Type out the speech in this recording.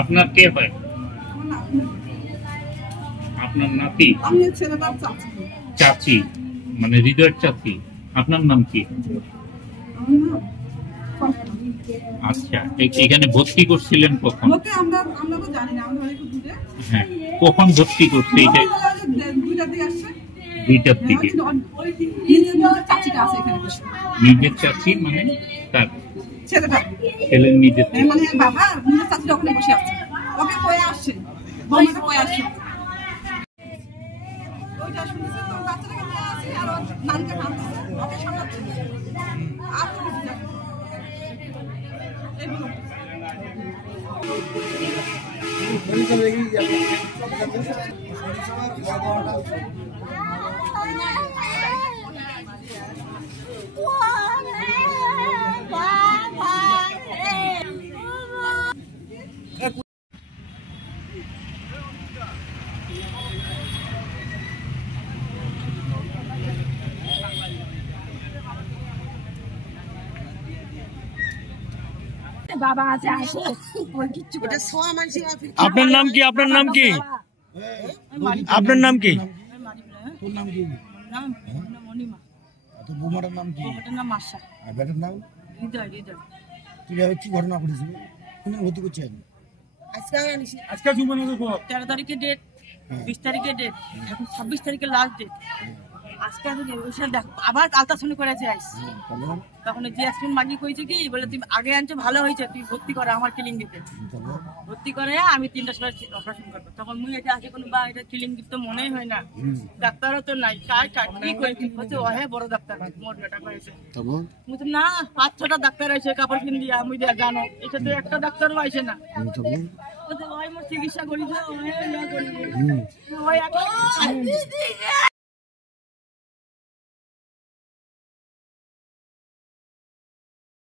আপনার কে হয়? আপনার নাতি? চাচি মানে হৃদয়ের চাচি। আপনার নাম কি? আচ্ছা, এখানে ভর্তি করছিলেন কখন? হ্যাঁ, কখন ভর্তি করছে? এটা 2টার দিকে। নিজের চাচি মানে তার ছেলের নিজের বাবা আছে। আপনার নাম কি? আপনার নাম কি? আপনার নাম কি? বৌমাটার নাম কি? বেটার নাম কি ঘটনা ঘটেছিল? ভর্তি করছি আমি আজকে 13 তারিখে ডেট, 20 তারিখে ডেট, এখন 26 তারিখে লাস্ট ডেট। আজকে আবার আলট্রাসাউন্ড করেছে তখন যে অ্যাক্সিডেন্ট মাগি কইছে কি বলে তুমি আগে আনছো ভালো হয়েছে, তুই ভর্তি করে আমার ক্লিনিকে ভর্তি করে আমি 3টার সময় অপারেশন করবো। তখন মুই এটা আছে কোনো বা এটা ক্লিনিক তো মনেই হয় না, ডাক্তারও তো নাই, কি করেছি হচ্ছে ওহে বড় ডাক্তার মোট বেটা করেছে না 5-6টা ডাক্তার আছে কাপড় কিন দিয়া আমি দিয়া জানো এটা তো একটা ডাক্তারও আসে না। চিকিৎসা করি